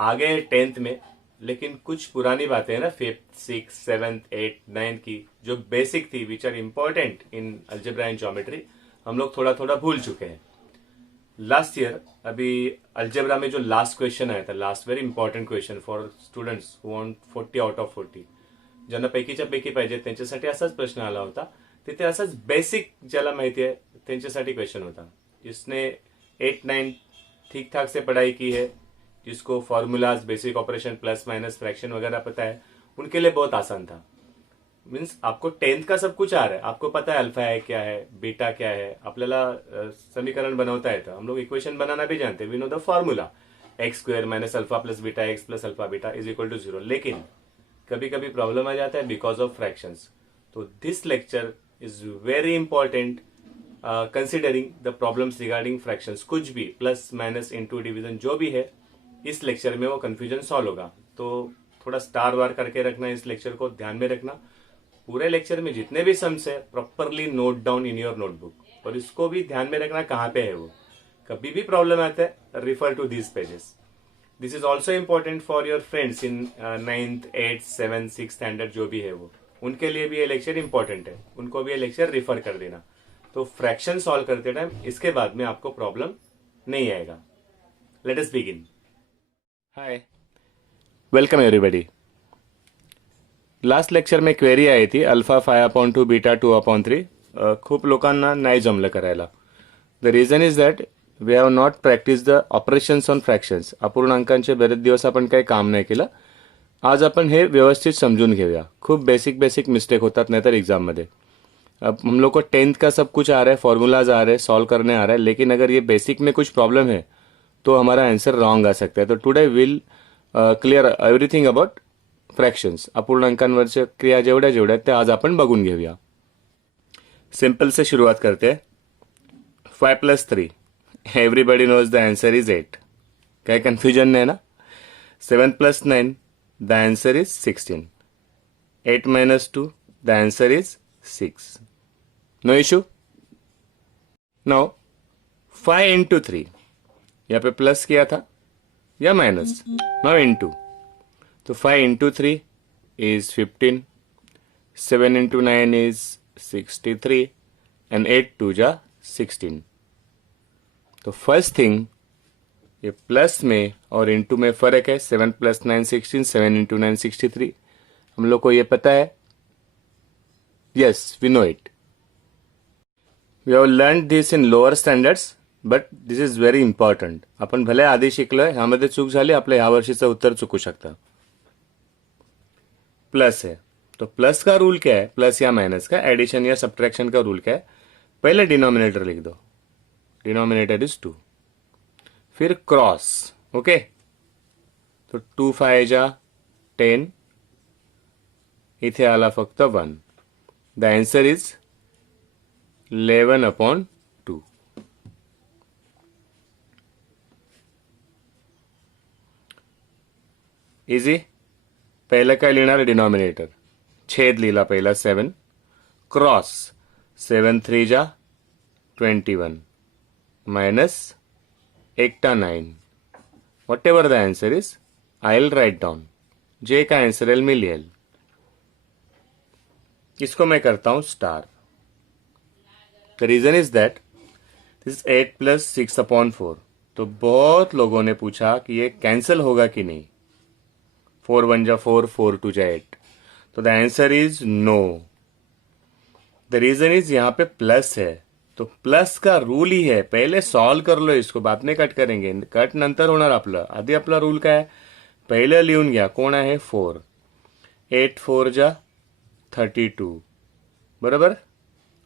आ गए 10th में, लेकिन कुछ पुरानी बातें हैं ना 5th 6th 7th 8th 9th की जो बेसिक थी which are important in algebra and geometry, हम लोग थोड़ा थोड़ा भूल चुके हैं। लास्ट ईयर अभी अलजेब्रा में जो लास्ट क्वेश्चन आया था, last very important question for students who want 40 out of 40, ज्यांना पैकीच्या पैकी पाहिजे त्यांच्यासाठी असाच प्रश्न आला होता। तिथे असाच बेसिक ज्याला माहिती आहे त्यांच्यासाठी क्वेश्चन होता। जिसने 8 9 ठीक ठाक से पढ़ाई की है, जिसको formulas basic operation plus minus fraction वगैरह पता है, उनके लिए बहुत आसान था। मीन्स आपको 10th का सब कुछ आ रहा है, आपको पता है अल्फा है क्या है, बीटा क्या है, आपल्याला समीकरण बनवता येतं, हम लोग इक्वेशन बनाना भी जानते हैं, we know the formula x square minus alpha plus beta x plus alpha beta is equal to 0। लेकिन कभी कभी प्रॉब्लम आ जाता है बिकॉज ऑफ फ्रैक्शंस। तो this lecture is very important considering the problems regarding fractions. कुछ भी plus minus into division जो भी है इस लेक्चर में वो कंफ्यूजन सॉल्व होगा। तो थोड़ा स्टार वार करके रखना, इस लेक्चर को ध्यान में रखना। पूरे लेक्चर में जितने भी सम्स है properly note down in your notebook, और इसको भी ध्यान में रखना कहाँ पे है वो। कभी भी प्रॉब्लम आता है refer to these pages. This is also important for your friends in 9th 8th 7th 6th standard जो भी है वो, उनके लिए भी ये लेक्चर इंपॉर्टेंट है, उनको भी ये लेक्चर रिफर कर देना। तो फ्रैक्शन सॉल्व करते टाइम इसके बाद में आपको प्रॉब्लम नहीं आएगा। Let us begin. Hi, welcome everybody. Last lecture में क्वेरी आई थी अल्फा 5/2 बीटा 2/3। खूप लोकांना नाही जमलं करायला। The reason is that we have not practise the operations on fractions. अपूर्णांकांचे बरेच दिवस आपण काही काम नाही केलं। आज आपण हे व्यवस्थित समजून घेऊया। खूप बेसिक मिस्टेक होतात नाहीतर एग्जाम में। अब हम लोग को 10th का सब कुछ आ रहा है, फॉर्मूलाज आ रहे हैं, सॉल्व करने आ रहा है, लेकिन अगर ये बेसिक में कुछ प्रॉब्लम है तो हमारा आंसर रॉन्ग आ सकता है। तो today will clear everything about fractions. अपूर्णांकांवरच्या क्रिया जेवढ्या जेवढ्या त्या आज आपण बघून घेऊया। सिंपल से शुरुआत करते हैं। 5 + 3, everybody knows the answer is 8। काय कन्फ्युजन नाही ना। 7 + 9, the answer is 16। 8 - 2, the answer is 6। No issue. Now 5 × 3, यहाँ पे प्लस किया था या माइनस, नाउ इनटू। तो 5 × 3 is 15, 7 × 9 is 63 and 8 2 जा 16। तो फर्स्ट थिंग, ये प्लस में और इनटू में फर्क है। 7 + 9 16, 7 × 9 63। हम लोग को ये पता है। Yes, we know it. We have learn this in lower standards, but this is very important. आपण भले आधी शिकलोय, ह्यामध्ये चूक झाली, आपल्या ह्या वर्षीचं उत्तर चुकू शकतं। प्लस है तो प्लस का रूल क्या है, प्लस या माइनस का, एडिशन या सब्ट्रैक्शन का रूल क्या है। पहले डिनोमिनेटर लिख दो, डिनोमिनेटर इज 2। फिर क्रॉस, ओके। तो 2 5 जा 10, इथे आला फक्त 1। The answer is 11/2। इजी। पहिलं काय लिहिणार, डिनॉमिनेटर, छेद लिहिला पहिला 7, क्रॉस 7 3 जा 21 minus 1 9। Whatever the answer is I will write down. जे का आंसर है मैं लिहेल। इसको मैं करता हूं star. The reason is that this 8 + 6/4। तो बहुत लोगों ने पूछा कि ये कैंसिल होगा कि नहीं। 4 1 जा 4, 4 2 जा 8। तो the answer is no. The reason is यहाँ पे प्लस है, तो प्लस का रूल ही है। पहले सॉल्व कर लो इसको, बाद में कट करेंगे। कट नंतर होणार आपलं। आधी आपला रूल काय आहे, पहिलं लिहून घ्या। कोण आहे 4, 8 4 जा 32 बरोबर,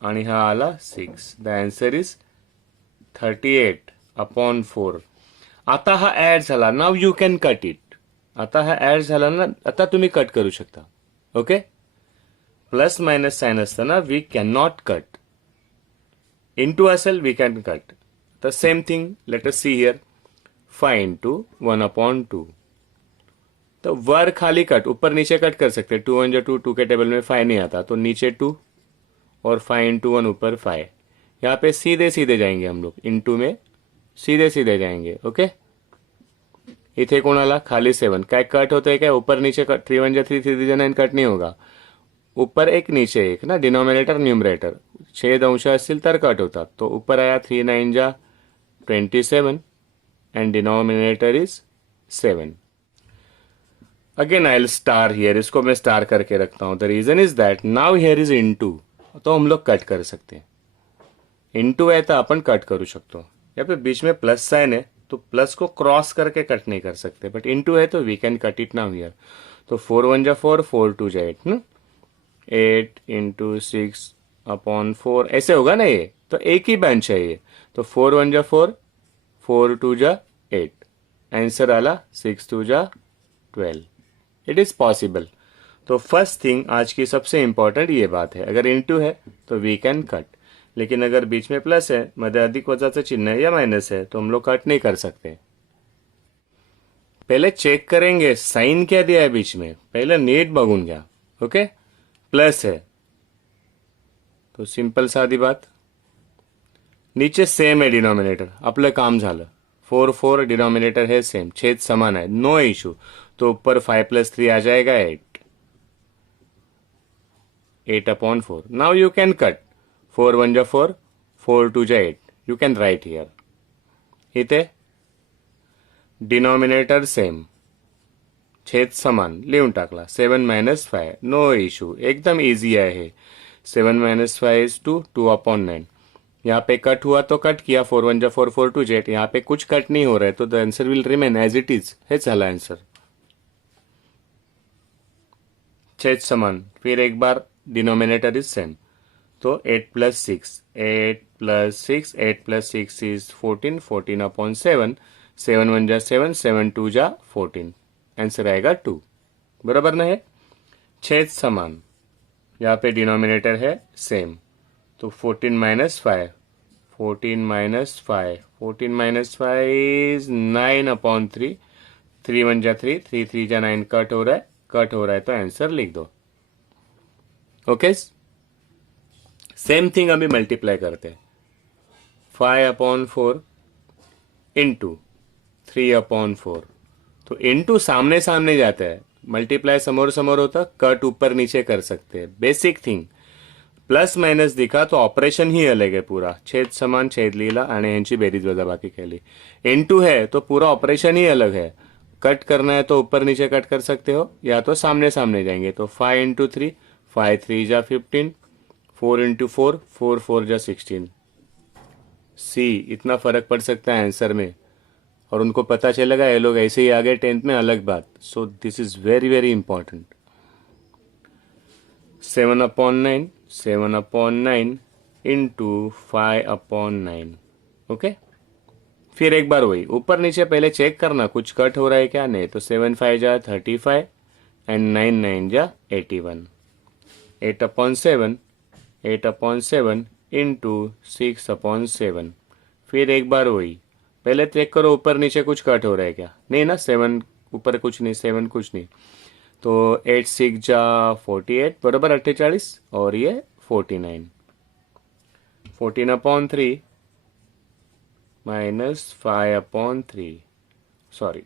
आणि हा आला 6। The answer is 38/4। आता हा ऍड झाला, नाव यू कॅन कट इट। आता हा ऍड झाला ना, आता तुम्ही कट करू शकता। ओके, प्लस मायनस साइन असताना we cannot cut. Into असेल we can cut. The same thing let us see here, 5 × 1/2। तो वर खाली कट, ऊपर नीचे कट कर सकते। 2 1 जा 2, 2 के टेबल में 5 नहीं आता, तो नीचे 2 और 5 × 1 ऊपर 5। यहाँ पे सीधे सीधे जाएंगे हम लोग, इनटू में सीधे सीधे जाएंगे। ओके, इथे कोणाला खाली 7 काय कट होतंय काय ऊपर नीचे कट 3 1 जा 3 3 जा 9 कट नहीं होगा ऊपर एक नीचे एक ना डिनोमिनेटर न्यूमरेटर छेद अंश असतील तर कट होतात तो ऊपर आया 3 9 जा 27 and denominator is 7. Again I'll star here इसको मैं स्टार करके रखता हूं the reason is that now here is into तो हम लोग कट कर सकते हैं into है तो अपन कट करू शकतो यहाँ पे बीच में प्लस साइन है तो प्लस को क्रॉस करके कट नहीं कर सकते बट into है तो we can cut it now here तो 4 1 जा 4 4 2 जा 8 ना 8 इंटू 6 अपॉन 4 ऐसे होगा ना ये तो एक ही बेंच है ये तो 4 1 जा 4 4 2 जा 8 आंसर आला 6 2 जा 12 इट इज पॉसिबल तो फर्स्ट थिंग आज की सबसे इंपॉर्टेंट ये बात है अगर इनटू है तो वी कैन कट लेकिन अगर बीच में प्लस है मध्ये अधिक वजाचं चिन्ह है या माइनस है तो हम लोग कट नहीं कर सकते पहले चेक करेंगे साइन क्या दिया है बीच में पहले नीट बघून घ्या ओके प्लस है तो सिंपल साधी बात नीचे सेम है डिनोमिनेटर आपलं काम झालं 4 4 डिनोमिनेटर है सेम छेद समान है नो इशू तो ऊपर 5 + 3 आ जाएगा 8 8 upon 4 now you can cut 4 1 जा 4 4 2 जा 8 यू कैन राइट हियर इथे डिनोमिनेटर सेम छेद समान लिहून टाकला 7 - 5 नो इशू एकदम इजी आहे हे 7 - 5 इज 2 2 अपॉन 9 यहाँ पे कट हुआ तो कट किया 4 1 जा 4 4 2 जा 8 यहाँ पे कुछ कट नहीं हो रहा है तो the answer will remain as it is हेच झाला आंसर छेद समान फिर एक बार डिनोमिनेटर इज सेम तो 8 + 6 8 + 6 8 + 6 इज 14 14 अपॉन 7 7 1 जा 7 7 2 जा 14 आंसर आएगा 2 बराबर ना है छेद समान यहाँ पे डिनोमिनेटर है सेम तो 14 - 5 14 - 5 14 - 5 इज 9 अपॉन 3 3 1 जा 3 3 3 जा 9 कट हो रहा है तो आंसर लिख दो ओके सेम थिंग अभी मल्टीप्लाई करते हैं 5 अपॉन 4 इंटू 3 अपॉन 4 तो इंटू सामने सामने जाता है मल्टीप्लाई समोर समोर होता कट ऊपर नीचे कर सकते हैं बेसिक थिंग प्लस मायनस दिखा तो ऑपरेशन ही अलग है पूरा छेद समान छेद लिहिला आणि यांची बेरीज वजाबाकी केली इनटू है तो पूरा ऑपरेशन ही अलग है कट करना है तो ऊपर नीचे कट कर सकते हो या तो सामने सामने जाएंगे तो 5 × 3 5 3 जा 15 4 × 4 4 4 जा 16 सी इतना फर्क पड़ सकता है आंसर में और उनको पता चलेगा ये लोग ऐसे ही आगे 10th में अलग बात so this is very very important 7 upon 9 7 upon 9 into 5 upon 9 okay फिर एक बार वही ऊपर नीचे पहले चेक करना कुछ कट हो रहा है क्या नहीं तो 7 5 जा 35 एंड 9 9 जा 81 8 अपॉन 7 8 अपॉन 7 इंटू 6 अपॉन 7 फिर एक बार वही पहले चेक करो ऊपर नीचे कुछ कट हो रहा है क्या नहीं ना 7 ऊपर कुछ नहीं 7 कुछ नहीं तो 8 6 जा 48 बराबर 48 और ये 49 14 अपॉन 3 माइनस 5 अपॉन 3 सॉरी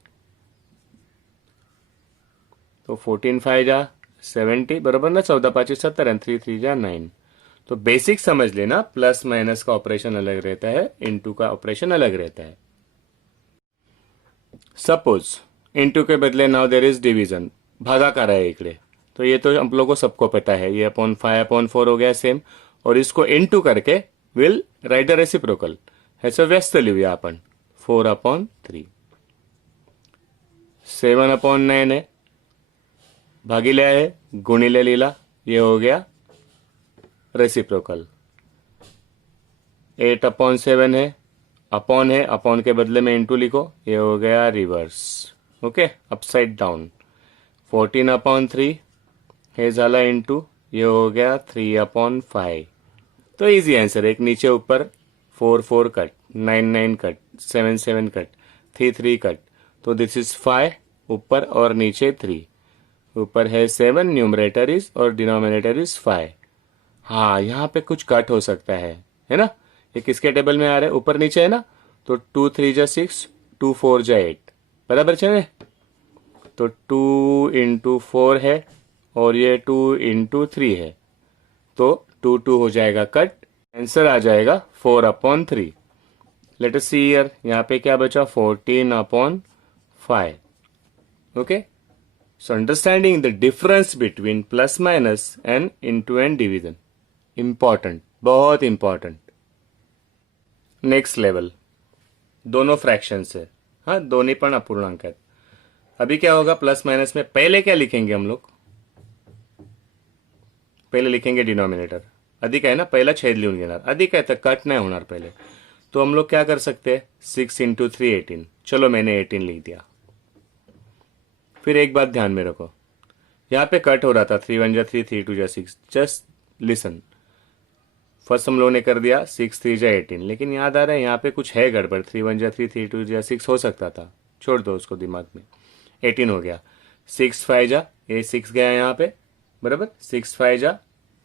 तो 14 5 जा 70 बराबर ना 14 5 70 एंड 3 3 जा 9 तो बेसिक समझ लेना प्लस माइनस का ऑपरेशन अलग रहता है इनटू का ऑपरेशन अलग रहता है सपोज इनटू के बदले नाउ देयर इज डिवीजन भागाकार है इकडे तो ये तो हम लोगों को सबको पता है ये अपॉन 5 अपॉन 4 हो गया सेम और इसको इनटू करके विल राइट द रेसिप्रोकल ह्याचं व्यस्त लिहूया आपण 4 अपॉन 3 7 अपॉन 9 है भागिले आहे गुणिले लिहिला ये हो गया रेसिप्रोकल 8 अपॉन 7 है अपॉन के बदले में इंटू लिखो ये हो गया reverse okay upside down 14 upon 3 हे झाला इंटू ये हो गया 3 अपॉन 5 तो इजी आंसर एक नीचे ऊपर 4 4 कट 9 9 कट 7 7 कट 3 3 कट तो दिस इज 5 ऊपर और नीचे 3 ऊपर है 7 न्यूमरेटर इज और डिनोमिनेटर इज 5 हाँ यहाँ पे कुछ कट हो सकता है ना ये किसके टेबल में आ रहा है ऊपर नीचे है ना तो 2 3 जा 6 2 4 जा 8 बराबर છે तो 2 इंटू 4 है और ये 2 इंटू 3 है, तो 2 हो जाएगा कट, आंसर आ जाएगा 4/3। लेट अस सी हियर, यहाँ पे क्या बचा 14/5। Okay, so understanding the difference between plus minus and into and division, important, बहुत इंपॉर्टेंट। नेक्स्ट लेवल, दोनों फ्रैक्शन से, हाँ दोनों पण अपूर्णांक है। अभी क्या होगा प्लस माइनस में, पहले क्या लिखेंगे हम लोग, पहले लिखेंगे डिनोमिनेटर, अधिक है ना, पहला छेद लिहून घेणार, अधिक है तो कट नहीं होणार पहले, तो हम लोग क्या कर सकते हैं 6 इंटू 3 18, चलो मैंने 18 लिख दिया। फिर एक बात ध्यान में रखो, यहाँ पे कट हो रहा था 3 1 जा 3 3 2 जा 6, जस्ट लिसन, फर्स्ट हम लोगों ने कर दिया 6 3 जा 18, लेकिन याद आ रहा है यहाँ पे कुछ है गड़बड़, 3 1 जा 3 3 2 जा 6 हो सकता था, छोड़ दो उसको दिमाग में, 18 हो गया। 6 5 जा, ये 6 गया यहाँ पे, बराबर, 6 5 जा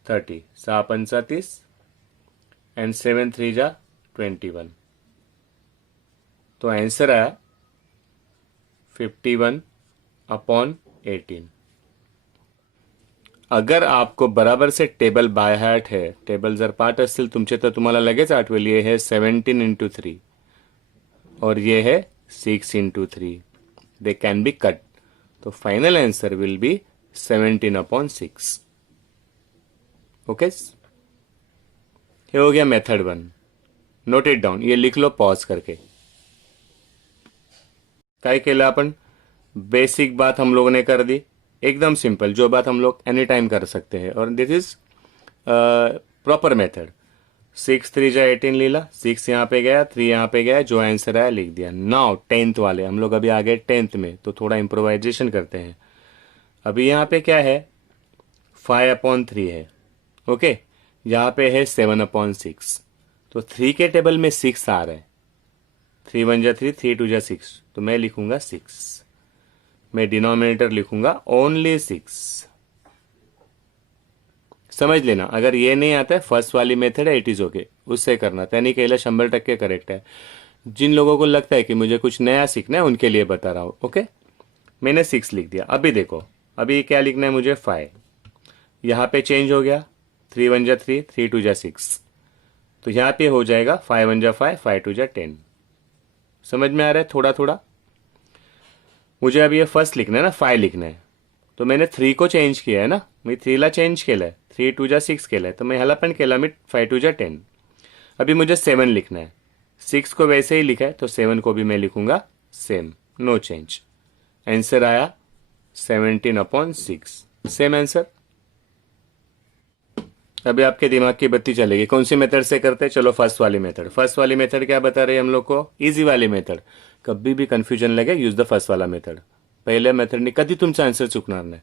30, 6 5 30 एंड 7 3 जा 21, तो आंसर आया 51/18। अगर आपको बराबर से टेबल बाय हार्ट है, टेबल जर पाठ असतील तुमचे तर तुम्हाला लगेच आठवेल, ये है 17 इंटू 3 और ये है 6 into 3, they can be cut, तो final answer will be 17/6। Okay, ये हो गया मेथड 1, नोट इट डाउन, ये लिख लो पॉज करके। काय केलं आपण, बेसिक बात हम लोगों ने कर दी, एकदम सिंपल, जो बात हम लोग एनी टाइम कर सकते हैं, और दिस इज प्रॉपर मेथड। 6 3 जा 18 लीला, 6 यहाँ पे गया, 3 यहाँ पे गया, जो आंसर आया लिख दिया। नाउ 10th वाले, हम लोग अभी आ गए 10th में, तो थोड़ा इम्प्रोवाइजेशन करते हैं। अभी यहाँ पे क्या है 5/3 है, ओके, यहाँ पे है 7/6, तो 3 के टेबल में 6 आ रहा है, 3 1 जा 3 3 2 जा 6, तो मैं लिखूंगा 6, मैं डिनोमिनेटर लिखूंगा ओनली 6। समझ लेना, अगर ये नहीं आता है, फर्स्ट वाली मेथड है, इट इज ओके, उससे करना, त्याने केलं 100% करेक्ट है। जिन लोगों को लगता है कि मुझे कुछ नया सीखना है उनके लिए बता रहा हूं, ओके। मैंने 6 लिख दिया। अभी देखो, अभी क्या लिखना है मुझे 5, यहां पे चेंज हो गया, 3 1 जा 3 3 2 जा 6, तो यहां पे हो जाएगा 5 1 जा 5 5 2 जा 10। समझ में आ रहा है थोड़ा थोड़ा। मुझे अभी ये फर्स्ट लिखना है ना, 5 लिखना है, तो मैंने 3 को चेंज किया है ना, मी 3 ला चेंज केलं आहे, 3 2 जा 6 केलं आहे, तर मी ह्याला पण केला मी 5 2 जा 10। अभी मुझे 7 लिखना है, 6 को वैसे ही लिखा है, तो 7 को भी मैं लिखूंगा सेम, नो चेंज। आंसर आया 17/6, सेम आंसर। अभी आपके दिमाग की बत्ती चलेगी, कौन सी मेथड से करते हैं, चलो फर्स्ट वाली मेथड। फर्स्ट वाली मेथड क्या बता रही है हम लोग को, इजी वाली मेथड, कभी भी कंफ्यूजन लगे यूज द फर्स्ट वाला मेथड, पहिल्या मेथडने कधी तुमचा आंसर चुकणार नाही।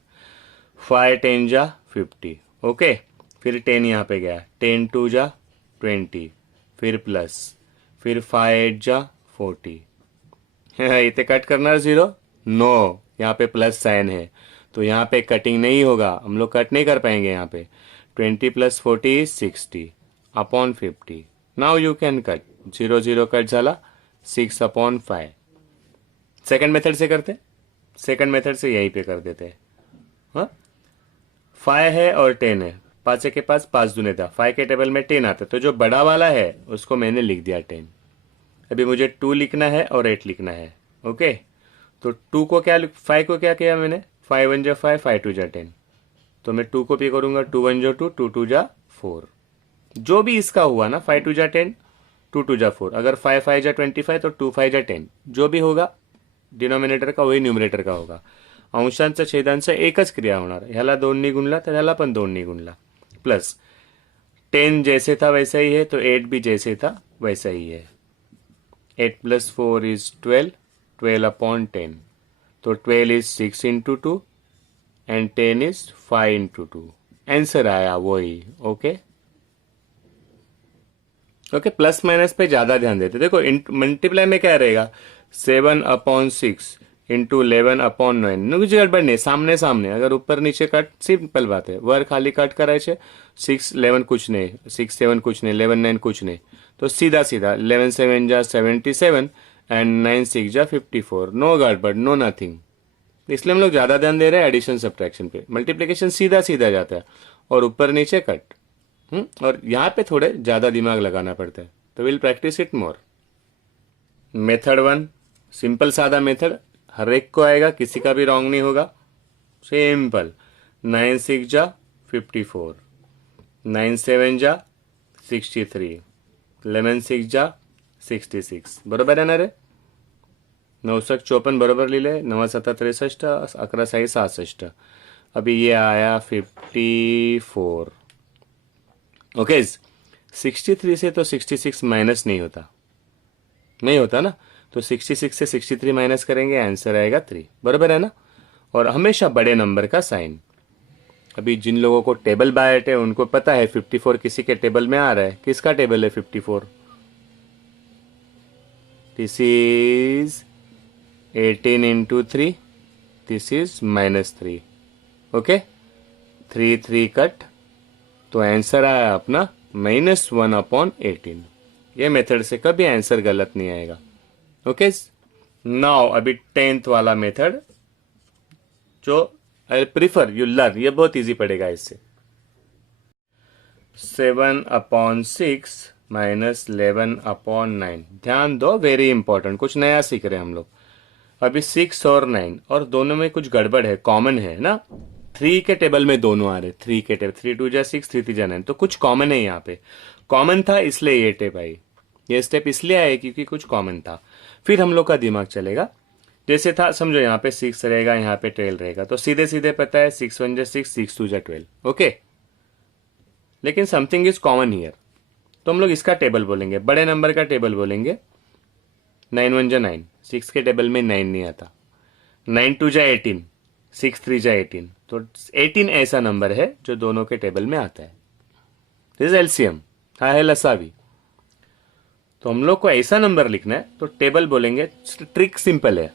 5 10 जा 50, ओके, फिर 10 यहाँ पे गया, 10 2 जा 20, फिर प्लस, फिर 5 8 जा 40, इतने कट करना 0, नो, यहाँ पे प्लस साइन है, तो यहाँ पे कटिंग नहीं होगा, हम लोग कट नहीं कर पाएंगे यहाँ पे। 20 + 40 is 60/50, now you can cut, 0 0 cut झाला, 6/5। सेकंड मेथड से करते, सेकंड मेथड से यहीं पे कर देते हैं। हाँ, 5 है और 10 है, 5 के पास 5 दूने था, 5 के टेबल में 10 आता, तो जो बड़ा वाला है उसको मैंने लिख दिया 10। अभी मुझे 2 लिखना है और 8 लिखना है, ओके। तो 2 को क्या, 5 को क्या किया मैंने, 5 1 जा 5 5 2 जा 10, तो मैं 2 को भी करूंगा, 2 1 जा 2 2 2 जा 4, जो भी इसका हुआ ना, 5 2 जा 10 2 2 जा 4, अगर 5 5 जा 25 तो 2 5 जा 10, जो भी होगा डिनोमिनेटर का वही न्यूमरेटर का होगा। अंशांचा छेदांचा एकच क्रिया होणार, ह्याला 2 ने गुणला तर ह्याला पण 2 ने गुणला, प्लस 10 जैसे था वैसा ही है, तो 8 भी जैसे था वैसा ही है। 8 + 4 is 12, 12/10, तो 12 is 6 into 2 and 10 is 5 into 2, answer आया वही, ओके। ओके, प्लस माइनस पे ज्यादा ध्यान देते, देखो मल्टीप्लाई में क्या रहेगा, 7/6 इंटू 11/9, कुछ गड़बड़ नहीं, सामने सामने, अगर ऊपर नीचे कट, सिंपल बात है, वर खाली कट करायचे, 6 11 कुछ नहीं, 6 7 कुछ नहीं, 11 9 कुछ नहीं, तो सीधा सीधा 11 7 जा 77 एंड 9 6 जा 54, नो गड़बड़, नो नथिंग। इसलिए हम लोग ज्यादा ध्यान दे रहे हैं एडिशन सब्ट्रैक्शन पे। मल्टीप्लिकेशन सीधा सीधा जाता है और ऊपर नीचे कट। और यहाँ पे थोड़े ज्यादा दिमाग लगाना पड़ता है, तो will practice it more. Method 1 simple सादा मेथड, हर एक को आएगा, किसी का भी रॉन्ग नहीं होगा। सिंपल, 9 6 जा 54, 9 7 जा 63, 11 6 जा 66, बरोबर आहे ना रे? 9 54 बरोबर लिहिले, 9 7 63, 11 6 66। अभी ये आया 54। ओके, 63 से तो 66 माइनस नहीं होता, नहीं होता ना, तो 66 से 63 माइनस करेंगे, आंसर आएगा 3, बरोबर है ना? और हमेशा बड़े नंबर का साइन। अभी जिन लोगों को टेबल बाय है उनको पता है 54 किसी के टेबल में आ रहा है। किसका टेबल है 54? This is 18 into 3, this is -3। Okay, 3 3 cut, तो आंसर आया अपना -1/18। ये मेथड से कभी आंसर गलत नहीं आएगा। ओके, नाउ अभी 10th वाला मेथड जो आई प्रीफर यू लर्न, ये बहुत इजी पड़ेगा इससे। 7/6 -11/9। ध्यान दो, वेरी इंपॉर्टेंट, कुछ नया सीख रहे हैं हम लोग। अभी 6 और 9 और दोनों में कुछ गड़बड़ है, कॉमन है ना। 3 के टेबल में दोनों आ रहे, 3 के टेबल, 3 2 जा 6, 3 3 जा 9, तो कुछ कॉमन है यहाँ पे। कॉमन था इसलिए ये टेप आई, ये स्टेप इसलिए आए क्योंकि कुछ कॉमन था। फिर हम लोग का दिमाग चलेगा, जैसे था समझो, यहाँ पे 6 रहेगा, यहाँ पे 12 रहेगा, तो सीधे सीधे पता है 6 1 जा 6, 6 2 जा 12। ओके, लेकिन समथिंग इज कॉमन हियर, तो हम लोग इसका टेबल बोलेंगे, बड़े नंबर का टेबल बोलेंगे। 9 1 जा 9, 6 के टेबल में 9 नहीं आता। 9 2 जा 18, 6 3 जा 18, तो 18 ऐसा नंबर है जो दोनों के टेबल में आता है। दिस इज एलसीएम, हाँ है लसावी। तो हम लोग को ऐसा नंबर लिखना है, तो टेबल बोलेंगे। ट्रिक सिंपल है,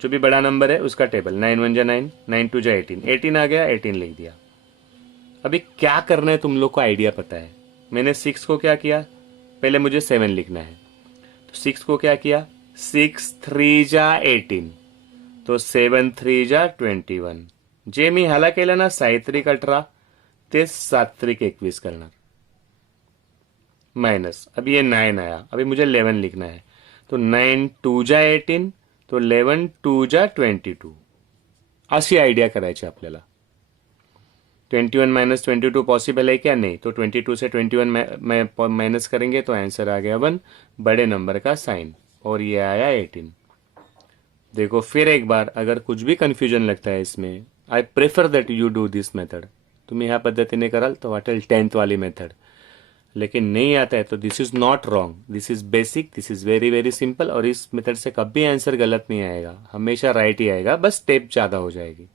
जो भी बड़ा नंबर है उसका टेबल। 9 1 जा 9, 9 2 जा 18, 18 आ गया, 18 लिख दिया। अभी क्या करना है तुम लोग को आइडिया पता है। मैंने 6 को क्या किया, पहले मुझे 7 लिखना है, तो 6 को क्या किया, 6 3 जा 18, तो 7 3 जा 21। जे मी ह्याला केलं ना 7 18, ते 7 21 करणार, माइनस। अभी ये 9 आया, अभी मुझे 11 लिखना है, तो 9 2 जा 18, तो 11 2 जा 22। अशी आयडिया करायची आपल्याला। 21 - 22 पॉसिबल है क्या? नहीं, तो 22 से 21 माइनस करेंगे तो आंसर आ गया 1, बड़े नंबर का साइन, और ये आया 18। देखो फिर एक बार, अगर कुछ भी कंफ्यूजन लगता है इसमें, I prefer that you do this method. तुम्ही ह्या पद्धतीने कराल तो वाटेल 10th वाली मेथड, लेकिन नहीं आता है तो this is not wrong, this is basic, this is very very simple. और इस मेथड से कभी आंसर गलत नहीं आएगा, हमेशा राइट ही आएगा, बस स्टेप ज्यादा हो जाएगी।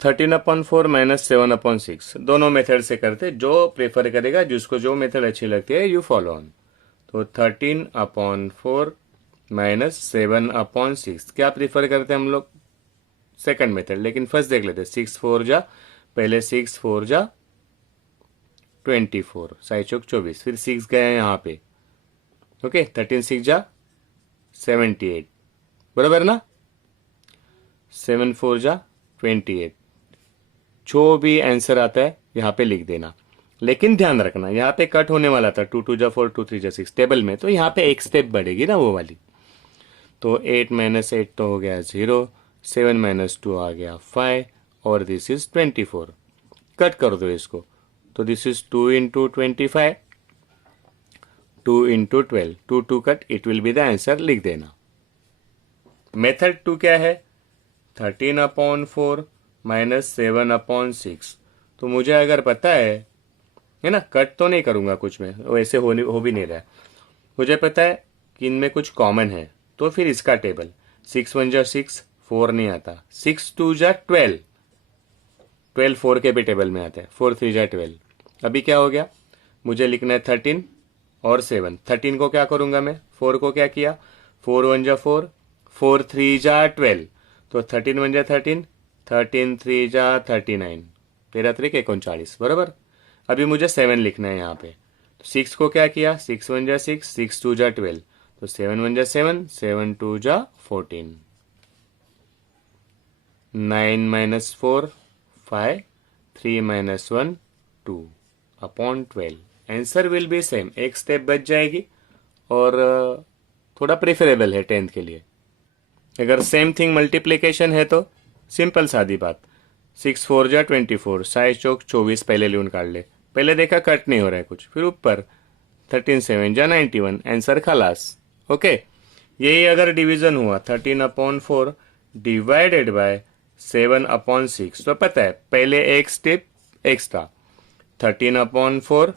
13/4 -7/6 दोनों मेथड से करते, जो प्रेफर करेगा, जिसको जो मेथड अच्छी लगती है यू फॉलो ऑन। तो 13/4 -7/6 क्या प्रीफर करते हैं हम लोग? सेकंड मेथड, लेकिन फर्स्ट देख लेते। 6 4 जा, पहले 6 4 जा 24, 6 चौक 24, फिर 6 गया यहाँ पे। ओके, 13 6 जा 78, बराबर ना। 7 4 जा 28। जो भी आंसर आता है यहाँ पे लिख देना, लेकिन ध्यान रखना यहाँ पे कट होने वाला था। 2 2 जा 4, 2 3 जा 6 टेबल में, तो यहाँ पे एक स्टेप बढ़ेगी ना वो वाली। तो 8 - 8 तो हो गया 0, 7 - 2 आ गया 5, और दिस इज 24। कट कर दो इसको, तो this is 2 into 25, 2 into 12, 2 2 cut, it will be the answer, लिख देना। मेथड 2 क्या है? 13/4 -7/6। तो मुझे अगर पता है ना, कट तो नहीं करूंगा कुछ में, वैसे हो भी नहीं रहा है। मुझे पता है कि इनमें कुछ कॉमन है, तो फिर इसका टेबल। 6 1 जा 6, 4 नहीं आता। 6 2 जा 12, 12 4 के भी टेबल में आता है। 4 3 जा 12। अभी क्या हो गया, मुझे लिखना है 13 और 7। 13 को क्या करूंगा मैं, 4 को क्या किया, 4 1 जा 4, 4 3 जा 12, तो 13 1 जा 13, 13 3 जा 39, 13 3 39, बराबर। अभी मुझे 7 लिखना है यहाँ पे। 6 को क्या किया, 6 1 जा 6, 6 2 जा 12, तो 7 1 जा 7, 7 2 जा 14, 9 minus 4 5, 3 minus 1 2 upon 12। Answer will B same, एक स्टेप बच जाएगी और थोड़ा प्रेफरेबल है 10th के लिए। अगर सेम थिंग मल्टीप्लीकेशन है तो सिंपल सादी बात, 6 4 जा 24, साइज चौक 24 पहले लिहून काढले, पहले देखा कट नहीं हो रहा है कुछ, फिर ऊपर 13 7 जा 91, आंसर खलास। ओके, यही अगर डिवीजन हुआ 13/4 डिवाइडेड बाय 7/6, तो पता है पहले एक स्टेप एक्स्ट्रा, 13/4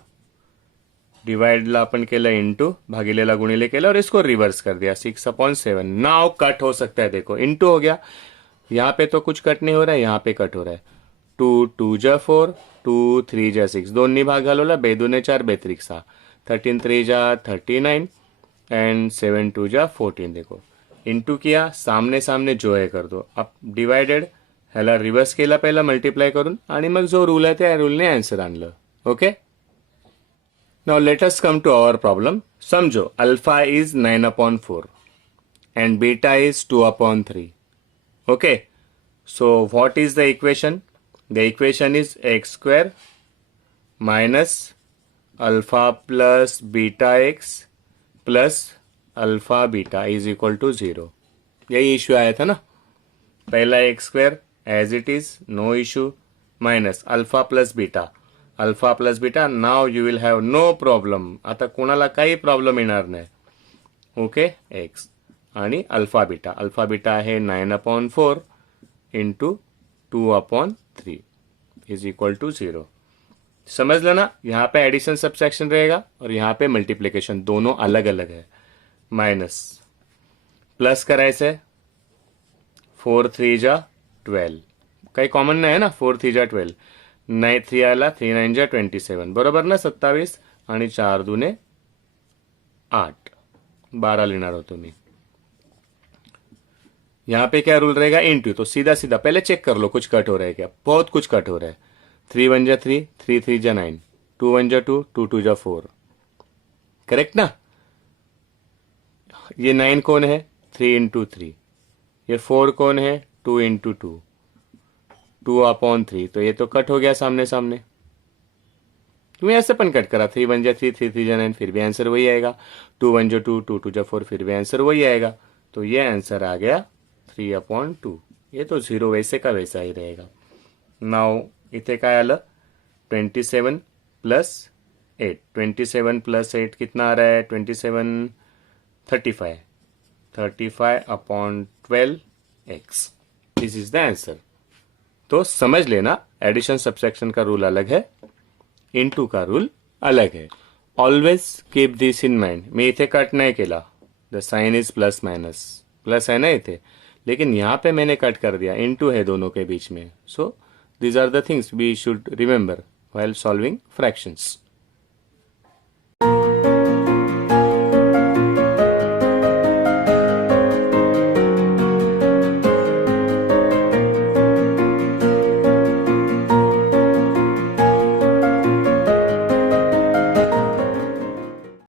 डिवाइडला आपण केलं इंटू, भागिलेला गुणिले केलं और इसको रिवर्स कर दिया 6/7। नाउ कट हो सकता है, देखो इंटू हो गया, यहाँ पे तो कुछ कट नहीं हो रहा है, यहाँ पे कट हो रहा है। 2 2 जा 4, 2 3 जा 6, दोन्ही भाग घालवला, 2 2 4 2 3 6, 13 3 जा 39 एंड 7 2 जा 14। देखो इंटू किया, सामने सामने जो आहे करतो, अब डिवाइडेड ह्याला रिवर्स केला पहिला मल्टिप्लाय करून, आणि मग जो रूल आहे त्या रूलने आन्सर आणलं। Okay, now let us come to our problem. समझो alpha is 9/4 and beta is 2/3. Okay, so what is the equation? The equation is x square minus alpha plus beta x plus alpha beta is equal to 0. यही issue आया था ना, पहला x square as it is, no issue, minus alpha plus beta, now you will have no problem, आता कोणाला काही problem येणार नाही। ओके, एक्स आणि अल्फा बीटा आहे 9/4 इंटू 2/3 इज इक्वल टू 0। समझ लेना, यहाँ पे एडिशन सब्सट्रैक्शन रहेगा और यहाँ पे मल्टीप्लिकेशन, दोनों अलग अलग है। माइनस प्लस करायचं आहे, 4 3 जा 12, काही कॉमन नाही आहे ना, 4 3 जा 12, 9 3 आला, 3 9 जा 27, बरोबर ना, 27 आणि 4 दूने 8, 12 लिहिणार होतो मी। यहाँ पे क्या रूल रहेगा, इंटू, तो सीधा सीधा पहले चेक कर लो कुछ कट हो रहा है क्या, बहुत कुछ कट हो रहा है। 3 1 जा 3, 3 3 जा 9, 2 1 जा 2, 2 2 जा 4, करेक्ट ना। ये 9 कौन है, 3 इंटू 3, ये 4 कौन है, 2 इंटू 2, 2/3, तो ये तो कट हो गया सामने सामने। तुम्हें ऐसे पण कट करा, 3 1 जा 3, 3 3 जा 9, फिर भी आंसर वही आएगा। 2 1 जा 2, 2 2 जा 4, फिर भी आंसर वही आएगा। तो ये आंसर आ गया 3/2। ये तो 0 वैसे का वैसा ही रहेगा। नाउ इथे काय आलं, 27 प्लस 8, 27 प्लस 8 कितना आ रहा है, 27 35, 35/12 x, this is the answer. तो समझ लेना, एडिशन सब्सट्रैक्शन का रूल अलग है, इनटू का रूल अलग है। Always keep this in mind. मी इथे कट नाही केला, the sign is plus minus, plus है ना इथे, लेकिन यहाँ पे मैंने कट कर दिया, इनटू है दोनों के बीच में। So these are the things we should remember while solving fractions.